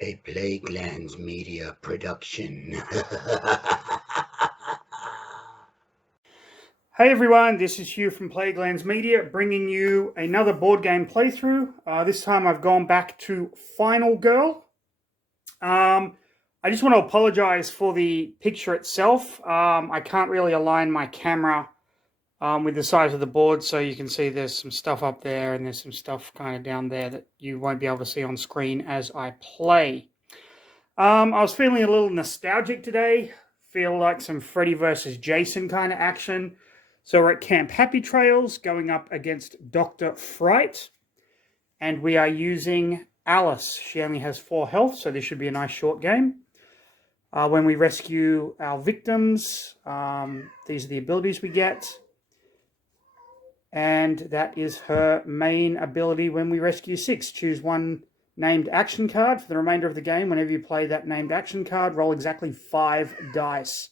A Plaguelands Media production. Hey everyone, this is Hugh from Plaguelands Media bringing you another board game playthrough. This time I've gone back to Final Girl. I just want to apologize for the picture itself. I can't really align my camera with the size of the board, so you can see there's some stuff up there and there's some stuff kind of down there that you won't be able to see on screen as I play. I was feeling a little nostalgic today. Feel like some Freddy versus Jason kind of action. So we're at Camp Happy Trails going up against Dr. Fright. And we are using Alice. She only has 4 health, so this should be a nice short game. When we rescue our victims, these are the abilities we get. And that is her main ability when we rescue 6. Choose one named action card for the remainder of the game. Whenever you play that named action card, roll exactly 5 dice,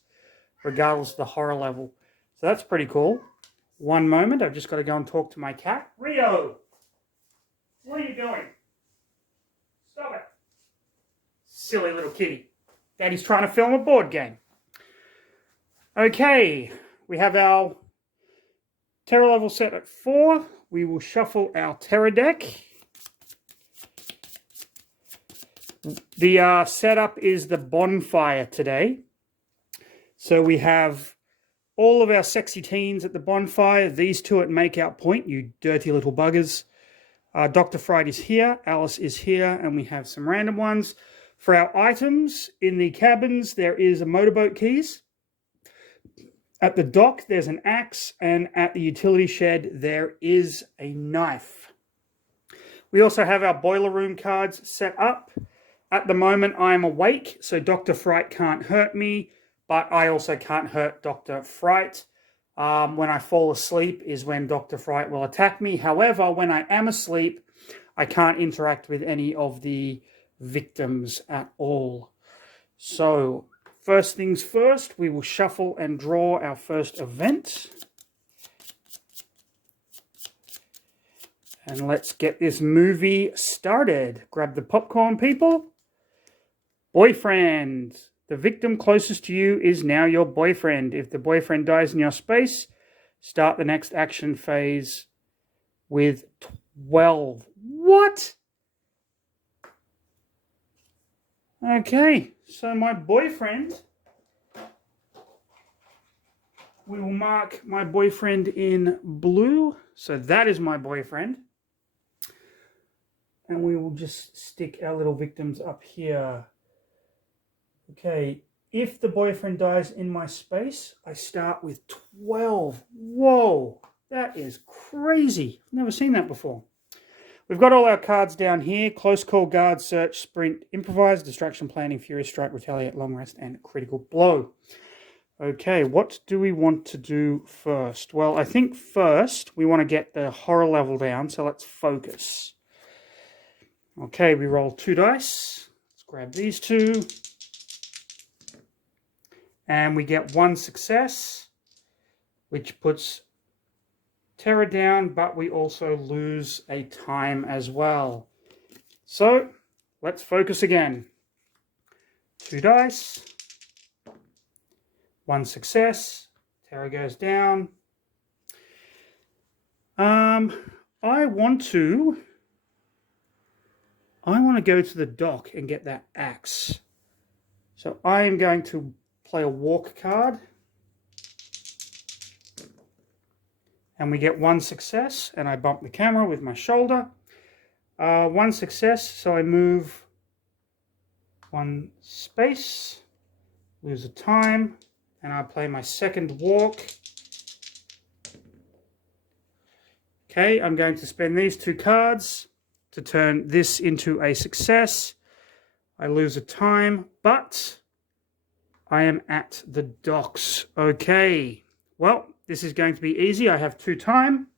regardless of the horror level. So that's pretty cool. One moment, I've just got to go and talk to my cat. Rio, what are you doing? Stop it. Silly little kitty. Daddy's trying to film a board game. Okay, we have our terror level set at 4. We will shuffle our terror deck. The setup is the bonfire today. So we have all of our sexy teens at the bonfire. These 2 at make-out point, you dirty little buggers. Dr. Fright is here, Alice is here, and we have some random ones. For our items, in the cabins, there is a motorboat keys. At the dock, there's an axe, and at the utility shed, there is a knife. We also have our boiler room cards set up. At the moment, I am awake, so Dr. Fright can't hurt me, but I also can't hurt Dr. Fright. When I fall asleep is when Dr. Fright will attack me. However, when I am asleep, I can't interact with any of the victims at all. So, first things first, we will shuffle and draw our first event. And let's get this movie started. Grab the popcorn, people. Boyfriend. The victim closest to you is now your boyfriend. If the boyfriend dies in your space, start the next action phase with 12. What? Okay, so my boyfriend, we will mark my boyfriend in blue. So that is my boyfriend. And we will just stick our little victims up here. Okay, if the boyfriend dies in my space, I start with 12. Whoa, that is crazy. Never seen that before. We've got all our cards down here. Close call, guard, search, sprint, improvise, distraction, planning, furious strike, retaliate, long rest, and critical blow. Okay, what do we want to do first? Well, I think first we want to get the horror level down, so let's focus. Okay, we roll 2 dice. Let's grab these 2. And we get 1 success, which puts terror down, but we also lose a time as well. So, let's focus again. 2 dice. 1 success. Terror goes down. I want to go to the dock and get that axe. So I am going to play a walk card. And we get 1 success, and I bump the camera with my shoulder. 1 success, so I move 1 space, lose a time, and I play my second walk. Okay, I'm going to spend these 2 cards to turn this into a success. I lose a time, but I am at the docks. Okay, well, this is going to be easy. I have 2 time.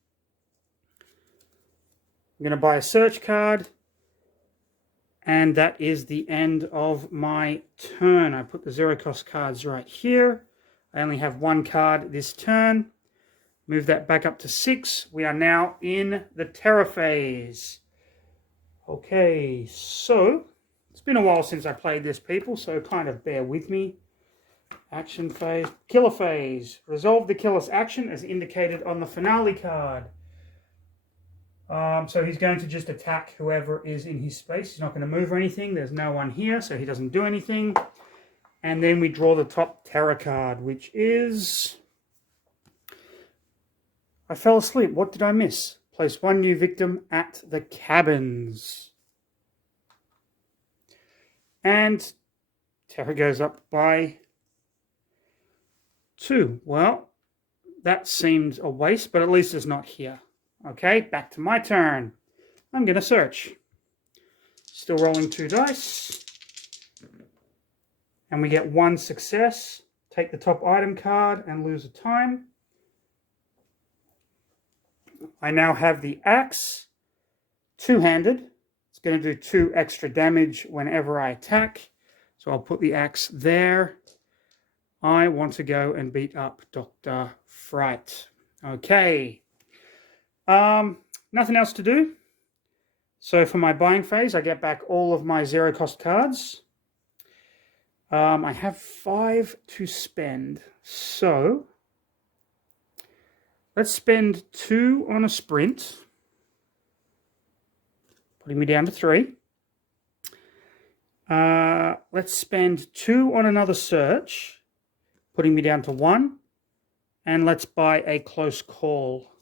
I'm going to buy a search card. And that is the end of my turn. I put the 0 cost cards right here. I only have 1 card this turn. Move that back up to 6. We are now in the terror phase. Okay, so let's been a while since I played this, people, so kind of bear with me. Action phase. Killer phase. Resolve the killer's action as indicated on the finale card. So he's going to just attack whoever is in his space. He's not going to move or anything. There's no one here, so he doesn't do anything. And then we draw the top terror card, which is... I fell asleep. What did I miss? Place one new victim at the cabins. And terror goes up by 2. Well, that seems a waste, but at least it's not here. Okay, back to my turn. I'm going to search. Still rolling 2 dice. And we get 1 success. Take the top item card and lose a time. I now have the axe, 2-handed. It's going to do 2 extra damage whenever I attack. So I'll put the axe there. I want to go and beat up Dr. Fright. Okay. Nothing else to do. So for my buying phase, I get back all of my 0-cost cards. I have 5 to spend. So let's spend 2 on a sprint, putting me down to 3. Let's spend 2 on another search, putting me down to 1. And let's buy a close call.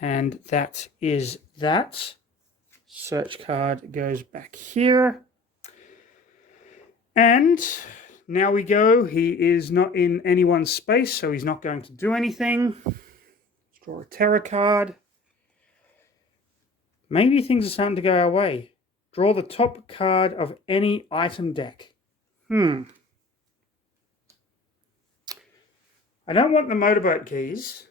And that is that. Search card goes back here. And now we go. He is not in anyone's space, so he's not going to do anything. Let's draw a terror card. Maybe things are starting to go our way. Draw the top card of any item deck. I don't want the motorboat keys.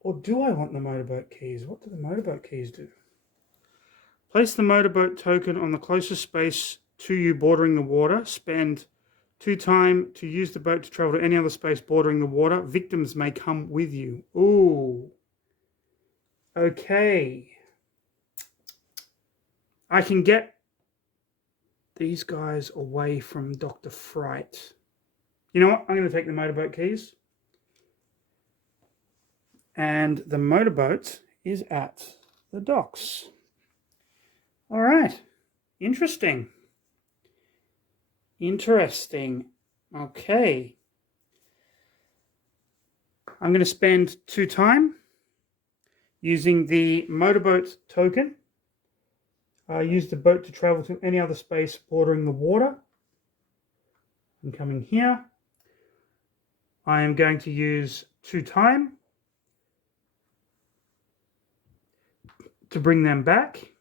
Or do I want the motorboat keys? What do the motorboat keys do? Place the motorboat token on the closest space to you bordering the water. Spend 2 time to use the boat to travel to any other space bordering the water. Victims may come with you. Ooh. Okay. I can get these guys away from Dr. Fright. You know what? I'm going to take the motorboat keys. And the motorboat is at the docks. All right. Interesting. Interesting. Okay. I'm going to spend 2 time using the motorboat token. Use the boat to travel to any other space bordering the water. I'm coming here. I am going to use 2 time to bring them back.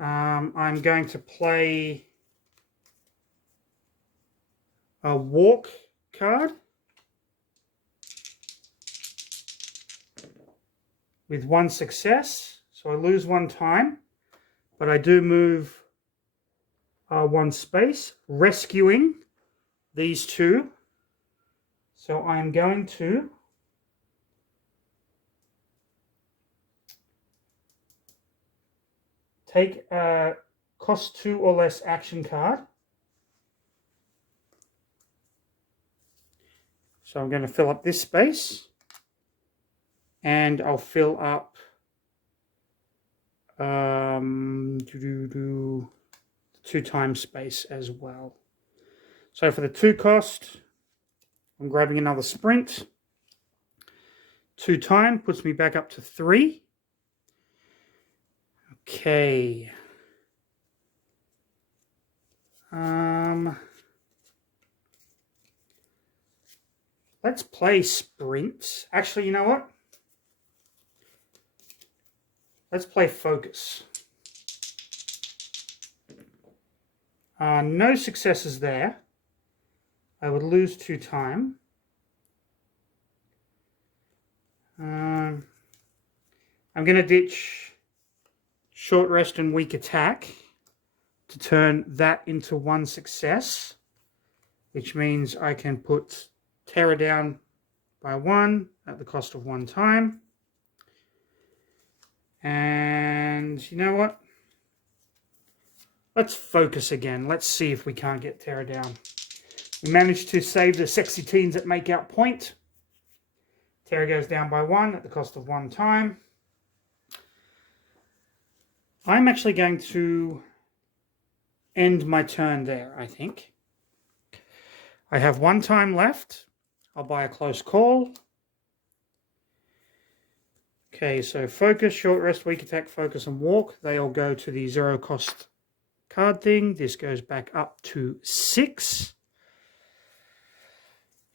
I'm going to play a walk card with 1 success. So I lose 1 time, but I do move 1 space, rescuing these 2. So I'm going to take a cost 2 or less action card. So I'm going to fill up this space. And I'll fill up 2 time space as well. So for the 2 cost, I'm grabbing another sprint. 2 time puts me back up to 3. Okay. Let's play sprint. Actually, you know what? Let's play focus. No successes there. I would lose 2 time. I'm going to ditch short rest and weak attack to turn that into 1 success, which means I can put terror down by 1 at the cost of 1 time. And you know what? Let's focus again. Let's see if we can't get Tara down. We managed to save the sexy teens at makeout point. Tara goes down by 1 at the cost of 1 time. I'm actually going to end my turn there, I think. I have 1 time left. I'll buy a close call. Okay, so focus, short rest, weak attack, focus, and walk. They all go to the 0 cost card thing. This goes back up to 6.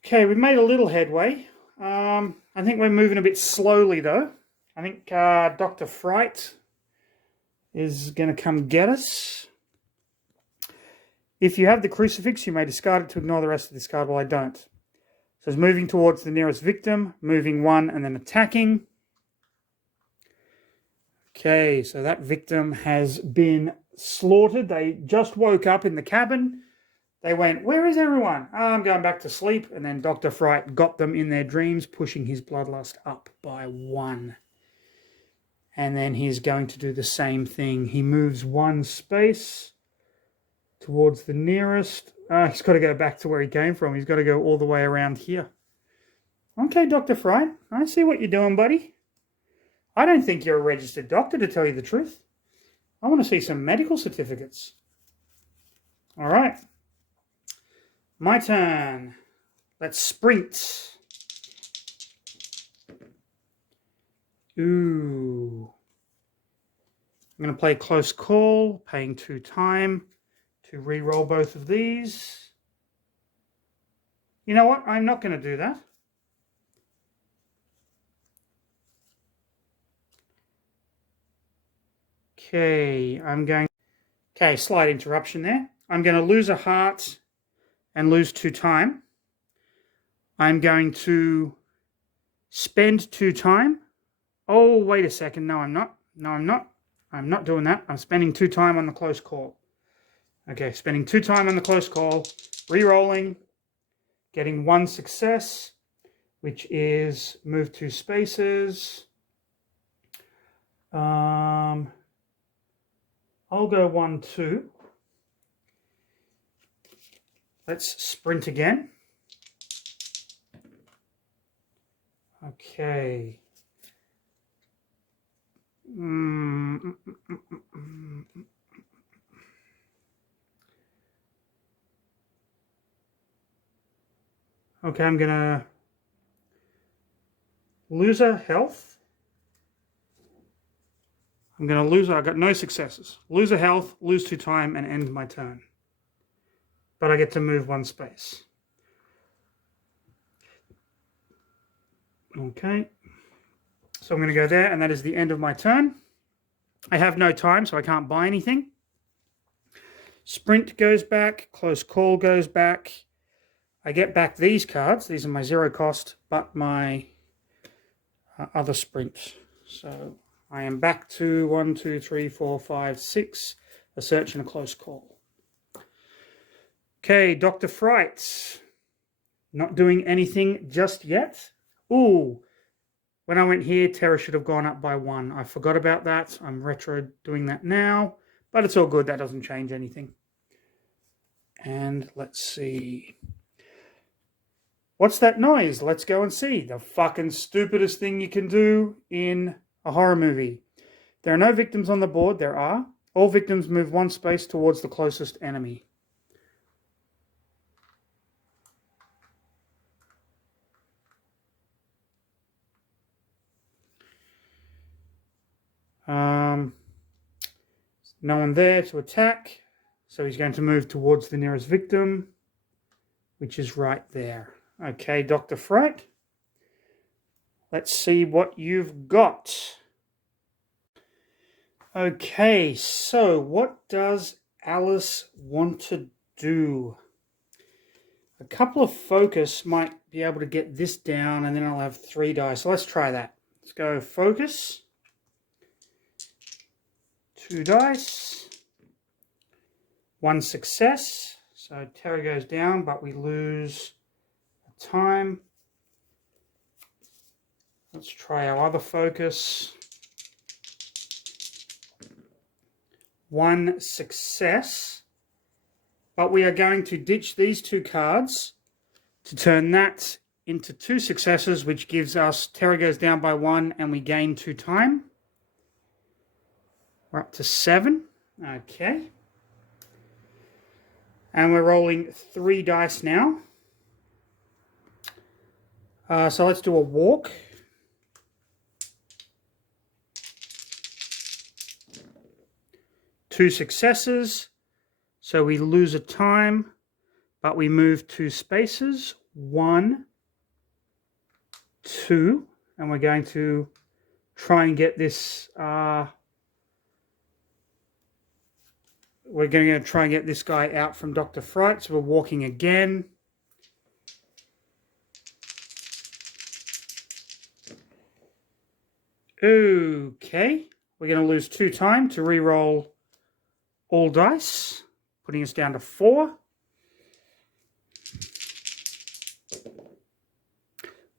Okay, we made a little headway. I think we're moving a bit slowly, though. I think Dr. Fright is going to come get us. If you have the crucifix, you may discard it to ignore the rest of this card. Well, I don't. So it's moving towards the nearest victim, moving 1 and then attacking. Okay, so that victim has been slaughtered. They just woke up in the cabin. They went, where is everyone? Oh, I'm going back to sleep. And then Dr. Fright got them in their dreams, pushing his bloodlust up by 1. And then he's going to do the same thing. He moves 1 space towards the nearest. He's got to go back to where he came from. He's got to go all the way around here. Okay, Dr. Fright, I see what you're doing, buddy. I don't think you're a registered doctor, to tell you the truth. I want to see some medical certificates. All right. My turn. Let's sprint. Ooh. I'm going to play close call, paying 2 time to re-roll both of these. You know what? I'm not going to do that. Okay, Okay, slight interruption there. I'm going to lose a heart and lose 2 time. I'm going to spend 2 time. Oh, wait a second. No, I'm not. No, I'm not. I'm not doing that. I'm spending 2 time on the close call. Okay, spending 2 time on the close call, re-rolling, getting 1 success, which is move 2 spaces. I'll go 1, 2. Let's sprint again. Okay. Okay, I'm gonna lose a health. I'm gonna lose. I got no successes. Lose a health, lose 2 time, and end my turn. But I get to move 1 space. Okay. So I'm going to go there, and that is the end of my turn. I have no time, so I can't buy anything. Sprint goes back. Close call goes back. I get back these cards. These are my 0 cost, but my other sprint. So I am back to 1, 2, 3, 4, 5, 6. A search and a close call. Okay, Dr. Fright. Not doing anything just yet. Ooh. When I went here, Terra should have gone up by 1. I forgot about that. I'm retro doing that now. But it's all good. That doesn't change anything. And let's see. What's that noise? Let's go and see. The fucking stupidest thing you can do in a horror movie. There are no victims on the board. There are. All victims move 1 space towards the closest enemy. No one there to attack, so he's going to move towards the nearest victim, which is right there. Okay, Dr. Fright, let's see what you've got. Okay, so what does Alice want to do? A couple of focus might be able to get this down, and then I'll have 3 dice. So let's try that. Let's go focus. 2 dice, 1 success. So Terra goes down, but we lose a time. Let's try our other focus. one success. But we are going to ditch these 2 cards to turn that into 2 successes, which gives us terror goes down by 1 and we gain 2 time. We're up to 7. Okay. And we're rolling 3 dice now. So let's do a walk. Two successes. So we lose a time, but we move 2 spaces. 1, 2. And we're going to try and get this... we're going to try and get this guy out from Dr. Fright. So we're walking again. Okay. We're going to lose 2 time to re-roll all dice, putting us down to 4.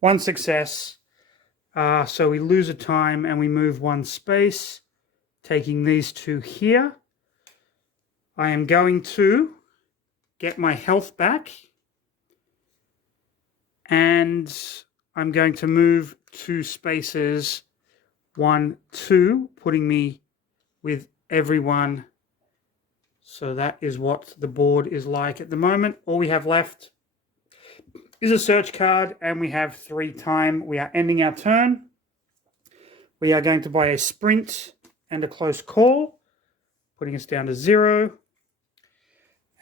1 success. So we lose a time and we move 1 space, taking these 2 here. I am going to get my health back, and I'm going to move 2 spaces, 1, 2, putting me with everyone. So that is what the board is like at the moment. All we have left is a search card, and we have 3 time. We are ending our turn. We are going to buy a sprint and a close call, putting us down to 0.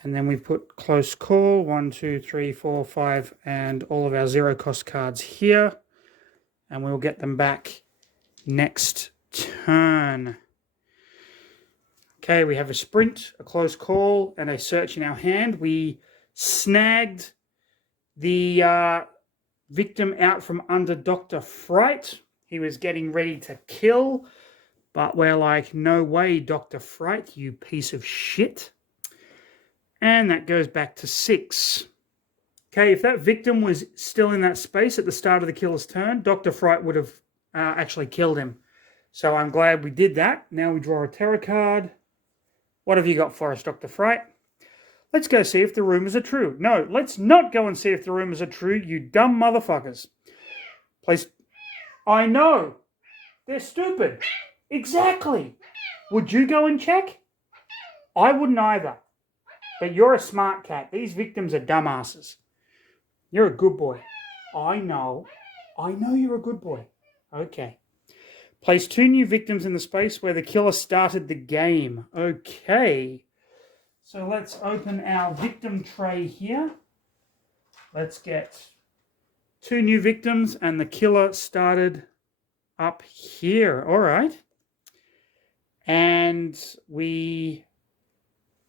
And then we put close call, 1, 2, 3, 4, 5, and all of our 0 cost cards here. And we'll get them back next turn. Okay, we have a sprint, a close call, and a search in our hand. We snagged the victim out from under Dr. Fright. He was getting ready to kill, but we're like, no way, Dr. Fright, you piece of shit. And that goes back to 6. Okay, if that victim was still in that space at the start of the killer's turn, Dr. Fright would have actually killed him. So I'm glad we did that. Now we draw a terror card. What have you got for us, Dr. Fright? Let's go see if the rumors are true. No, let's not go and see if the rumors are true, you dumb motherfuckers. Please. I know. They're stupid. Exactly. Would you go and check? I wouldn't either. But you're a smart cat. These victims are dumbasses. You're a good boy. I know. I know you're a good boy. Okay. Place 2 new victims in the space where the killer started the game. Okay. So let's open our victim tray here. Let's get 2 new victims, and the killer started up here. All right. And we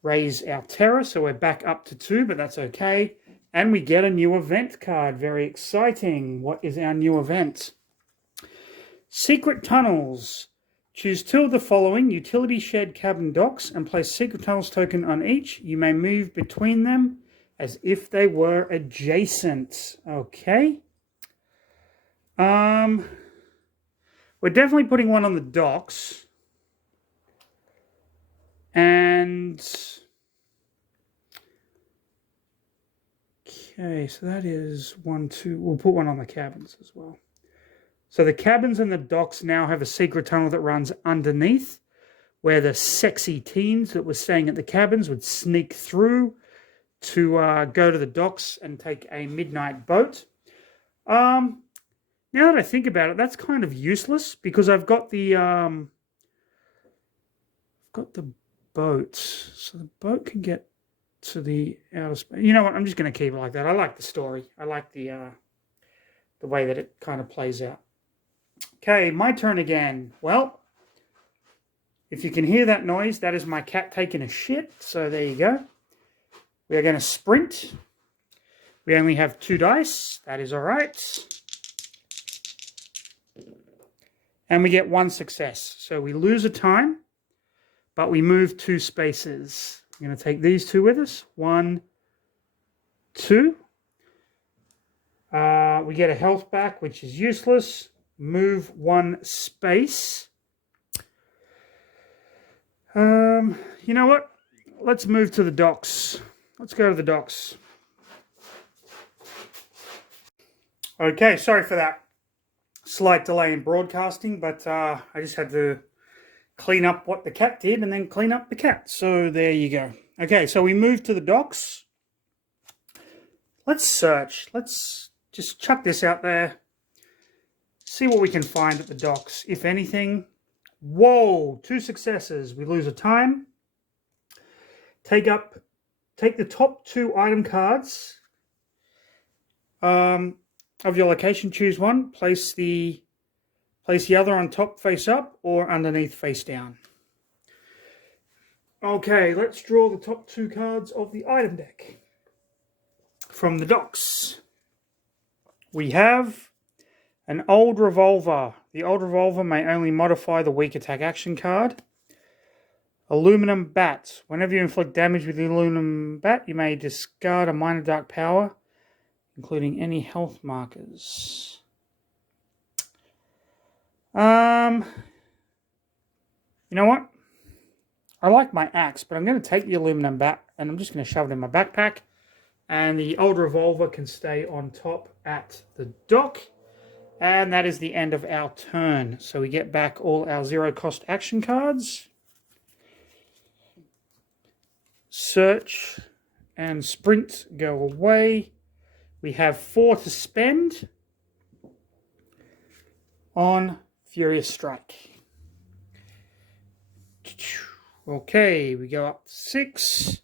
raise our terror, so we're back up to 2, but that's okay. And we get a new event card. Very exciting. What is our new event? Secret Tunnels. Choose 2 of the following: Utility Shed, Cabin, Docks, and place Secret Tunnels token on each. You may move between them as if they were adjacent. Okay. We're definitely putting one on the docks. And okay, so that is 1, 2. We'll put one on the cabins as well. So the cabins and the docks now have a secret tunnel that runs underneath, where the sexy teens that were staying at the cabins would sneak through to go to the docks and take a midnight boat. Now that I think about it, that's kind of useless because I've got the boat, so the boat can get to the outer space. You know what? I'm just going to keep it like that. I like the story. I like the way that it kind of plays out. Okay, my turn again. Well, if you can hear that noise, that is my cat taking a shit. So there you go. We are going to sprint. We only have 2 dice. That is all right. And we get 1 success. So we lose a time, but we move 2 spaces. I'm going to take these 2 with us. 1, 2. We get a health back, which is useless. Move 1 space. You know what? Let's move to the docks. Let's go to the docks. Okay, sorry for that slight delay in broadcasting, but I just had to clean up what the cat did and then clean up the cat. So there you go. Okay, so we moved to the docks. Let's search. Let's just chuck this out there. See what we can find at the docks, if anything. Whoa, 2 successes. We lose a time. Take the top 2 item cards of your location. Choose one. Place the other on top face up or underneath face down. Okay, let's draw the top 2 cards of the item deck from the docks. We have an old revolver. The old revolver may only modify the weak attack action card. Aluminum bat. Whenever you inflict damage with the aluminum bat, you may discard a minor dark power, including any health markers. You know what? I like my axe, but I'm going to take the aluminum bat and I'm just going to shove it in my backpack. And the old revolver can stay on top at the dock. And that is the end of our turn. So we get back all our 0-cost action cards. Search and sprint go away. We have 4 to spend on Furious Strike. Okay, we go up to 6.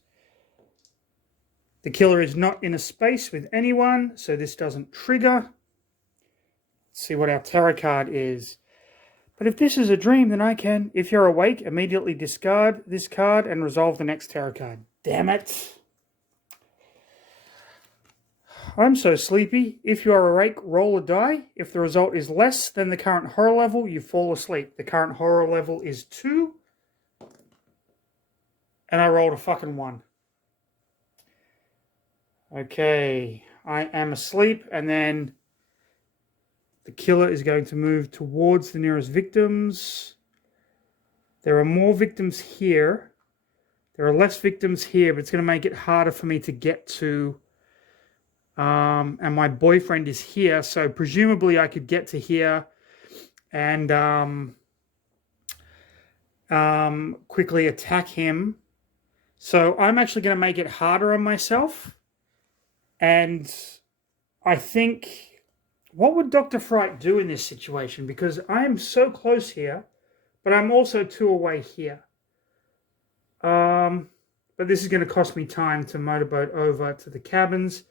The killer is not in a space with anyone, so this doesn't trigger. Let's see what our tarot card is. But if this is a dream, then I can, if you're awake, immediately discard this card and resolve the next tarot card. Damn it. I'm so sleepy. If you are awake, roll a die. If the result is less than the current horror level, you fall asleep. The current horror level is 2. And I rolled a fucking 1. Okay, I am asleep, and then the killer is going to move towards the nearest victims. There are more victims here. There are less victims here, but it's going to make it harder for me to get to. And my boyfriend is here, so presumably I could get to here and quickly attack him. So I'm actually going to make it harder on myself. And I think, what would Dr. Fright do in this situation? Because I am so close here, but I'm also 2 away here. But this is going to cost me time to motorboat over to the cabins.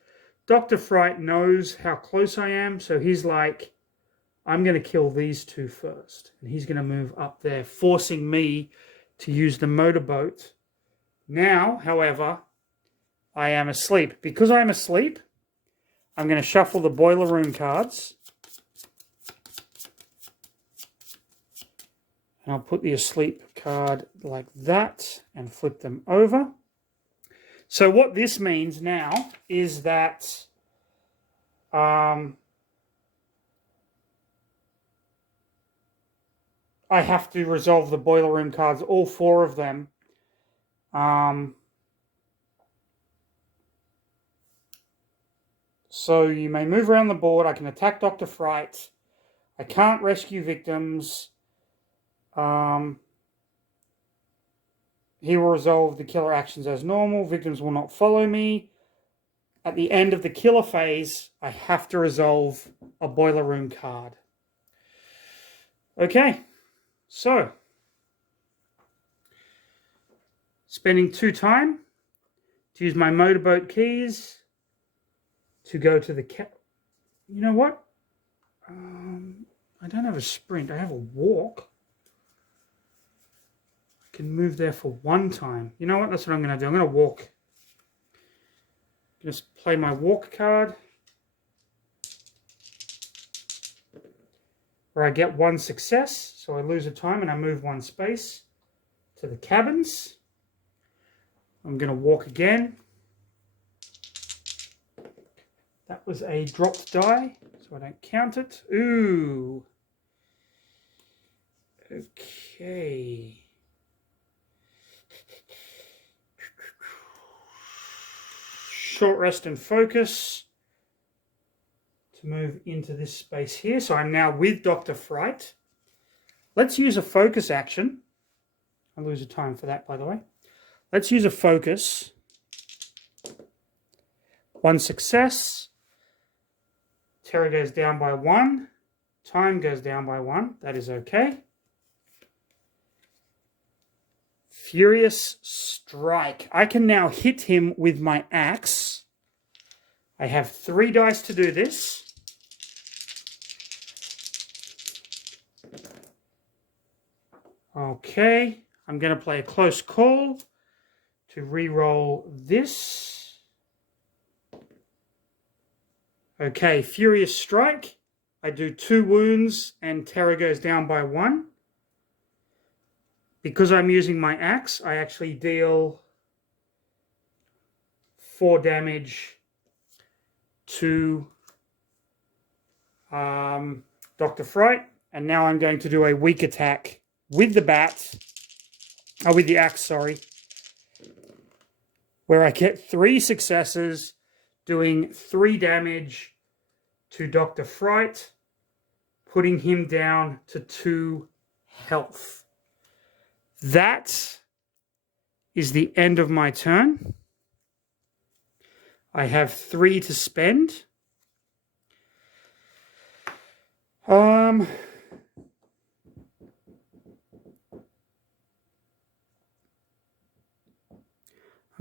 Dr. Fright knows how close I am, so he's like, I'm going to kill these 2 first. And he's going to move up there, forcing me to use the motorboat. Now, however, I am asleep. Because I'm asleep, I'm going to shuffle the boiler room cards. And I'll put the asleep card like that and flip them over. So what this means now is that I have to resolve the boiler room cards, all 4 of them. So you may move around the board. I can attack Dr. Fright. I can't rescue victims. He will resolve the killer actions as normal. Victims will not follow me. At the end of the killer phase, I have to resolve a boiler room card. Okay, so spending 2 time to use my motorboat keys to go to the You know what? I don't have a sprint. I have a walk. I can move there for 1 time. You know what? That's what I'm going to do. I'm going to walk. Just play my walk card. Where I get 1 success. So I lose a time and I move 1 space to the cabins. I'm going to walk again. That was a dropped die, so I don't count it. Ooh. Okay. short rest and focus to move into this space here. So I'm now with Dr. Fright. Let's use a focus action. I lose a time for that, by the way. Let's use a focus. 1 success. Terror goes down by 1. Time goes down by 1. That is okay. Furious Strike. I can now hit him with my axe. I have 3 dice to do this. Okay. I'm going to play a close call to re-roll this. Okay, Furious Strike. I do 2 wounds and Terror goes down by 1. Because I'm using my axe, I actually deal 4 damage to Dr. Fright. And now I'm going to do a weak attack with the bat. With the axe, sorry. Where I get 3 successes, doing 3 damage to Dr. Fright, putting him down to 2 health. That is the end of my turn. I have 3 to spend. I'm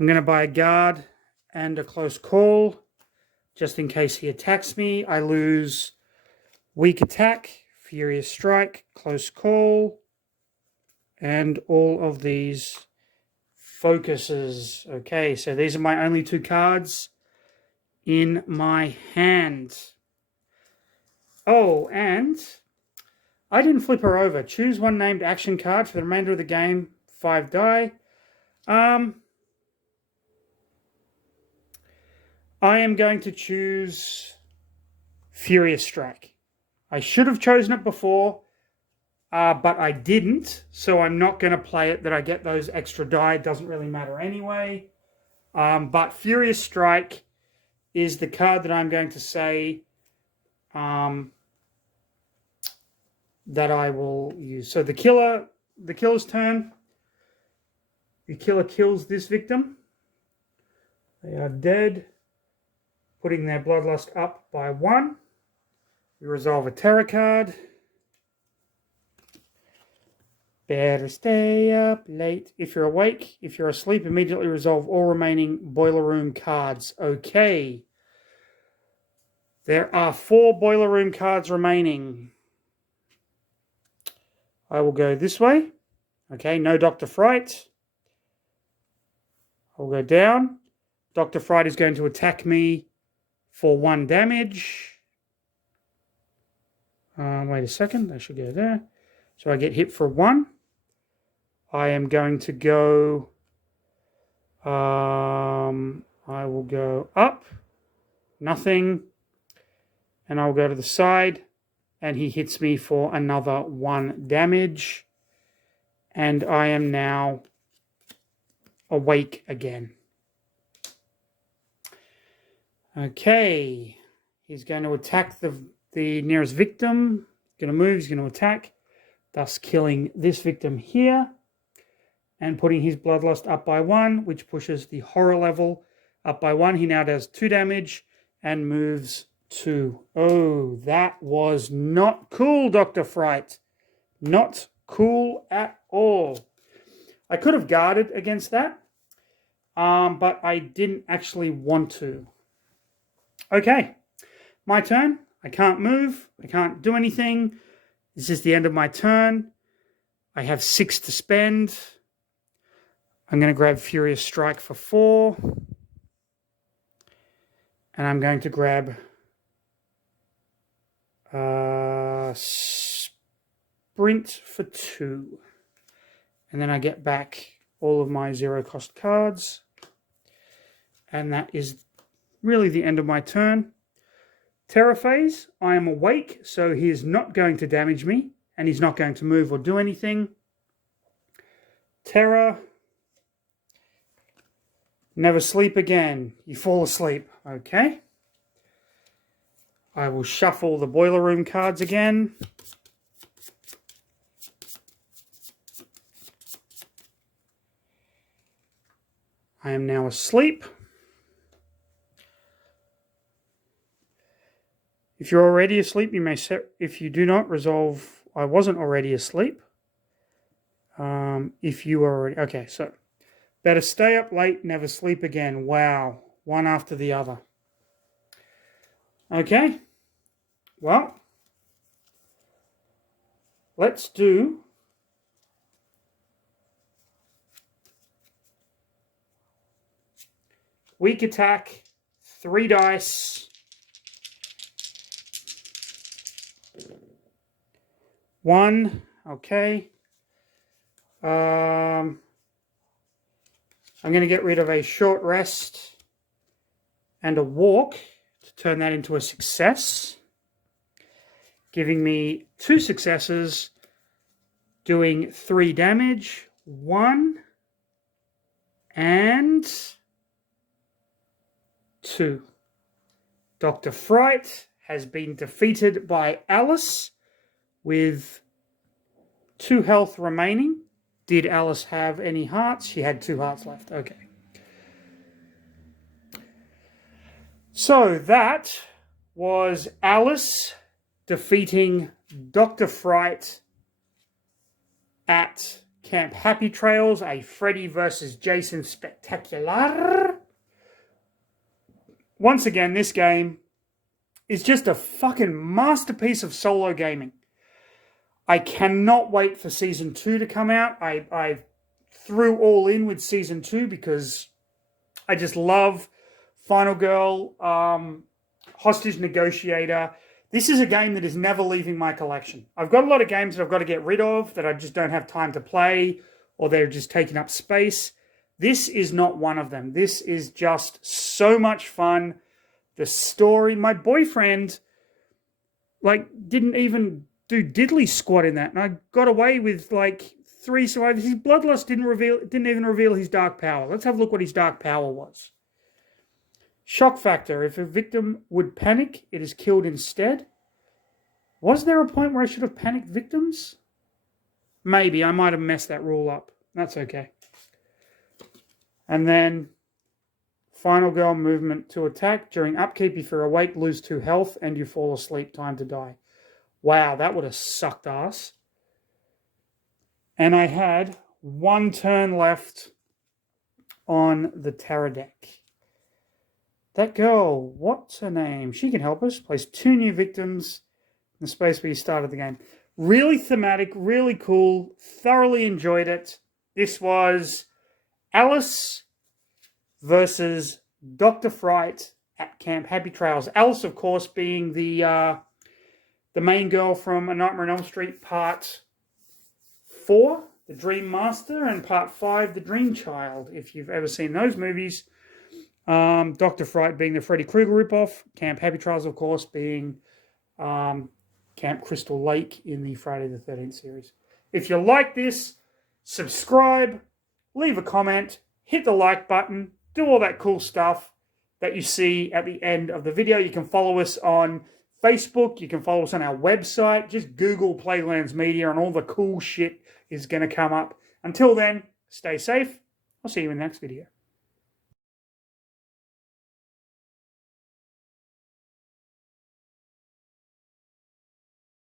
going to buy a guard and a close call, just in case he attacks me. I lose weak attack, Furious Strike, close call, and all of these focuses. Okay, so these are my only 2 cards in my hand. Oh, and I didn't flip her over. Choose 1 named action card for the remainder of the game. 5 die. I am going to choose Furious Strike. I should have chosen it before, but I didn't, so I'm not going to play it that I get those extra die. It doesn't really matter anyway. But Furious Strike is the card that I'm going to say that I will use. So the killer's turn. The killer kills this victim. They are dead, putting their bloodlust up by 1. We resolve a terror card. Better stay up late. If you're awake, if you're asleep, immediately resolve all remaining boiler room cards. Okay. There are 4 boiler room cards remaining. I will go this way. Okay, no Dr. Fright. I'll go down. Dr. Fright is going to attack me for 1 damage. Wait a second. I should go there. So I get hit for 1. I am going to go... I will go up. Nothing. And I'll go to the side. And he hits me for another 1 damage. And I am now awake again. Okay. He's going to attack the nearest victim. He's going to move. He's going to attack. Thus killing this victim here. And putting his bloodlust up by 1, which pushes the horror level up by 1. He now does 2 damage and moves 2. Oh, that was not cool, Dr. Fright. Not cool at all. I could have guarded against that, but I didn't actually want to. Okay, my turn. I can't move. I can't do anything. This is the end of my turn. I have 6 to spend. I'm going to grab Furious Strike for 4. And I'm going to grab Sprint for 2. And then I get back all of my 0-cost cards. And that is really the end of my turn. Terror phase. I am awake, so he is not going to damage me. And he's not going to move or do anything. Terror. Never sleep again. You fall asleep. Okay. I will shuffle the boiler room cards again. I am now asleep. If you're already asleep, you may set. If you do not, resolve, I wasn't already asleep. If you are already... Okay, so better stay up late, never sleep again. Wow. One after the other. Okay. Well, let's do weak attack, 3 dice, 1. Okay. I'm going to get rid of a short rest and a walk to turn that into a success, giving me 2 successes, doing 3 damage, 1 and 2. Dr. Fright has been defeated by Alice with 2 health remaining. Did Alice have any hearts? She had 2 hearts left. Okay. So that was Alice defeating Dr. Fright at Camp Happy Trails, a Freddy versus Jason spectacular. Once again, this game is just a fucking masterpiece of solo gaming. I cannot wait for Season 2 to come out. I threw all in with Season 2 because I just love Final Girl, Hostage Negotiator. This is a game that is never leaving my collection. I've got a lot of games that I've got to get rid of that I just don't have time to play, or they're just taking up space. This is not one of them. This is just so much fun. The story, my boyfriend, didn't even do diddly squat in that, and I got away with 3 survivors. His bloodlust didn't even reveal his dark power. Let's have a look what his dark power was. Shock factor. If a victim would panic, it is killed instead. Was there a point where I should have panicked victims? Maybe. I might have messed that rule up. That's okay. And then Final Girl movement to attack. During upkeep, if you're awake, lose 2 health, and you fall asleep. Time to die. Wow, that would have sucked ass. And I had 1 turn left on the Terror deck. That girl, what's her name? She can help us. Place 2 new victims in the space where you started the game. Really thematic, really cool. Thoroughly enjoyed it. This was Alice versus Dr. Fright at Camp Happy Trails. Alice, of course, being the main girl from A Nightmare on Elm Street Part 4, The Dream Master, and Part 5, The Dream Child, if you've ever seen those movies. Dr. Fright being the Freddy Krueger ripoff. Camp Happy Trails, of course, being Camp Crystal Lake in the Friday the 13th series. If you like this, subscribe, leave a comment, hit the like button, do all that cool stuff that you see at the end of the video. You can follow us on Facebook. You can follow us on our website. Just Google Playlands Media and all the cool shit is going to come up. Until then, stay safe. I'll see you in the next video.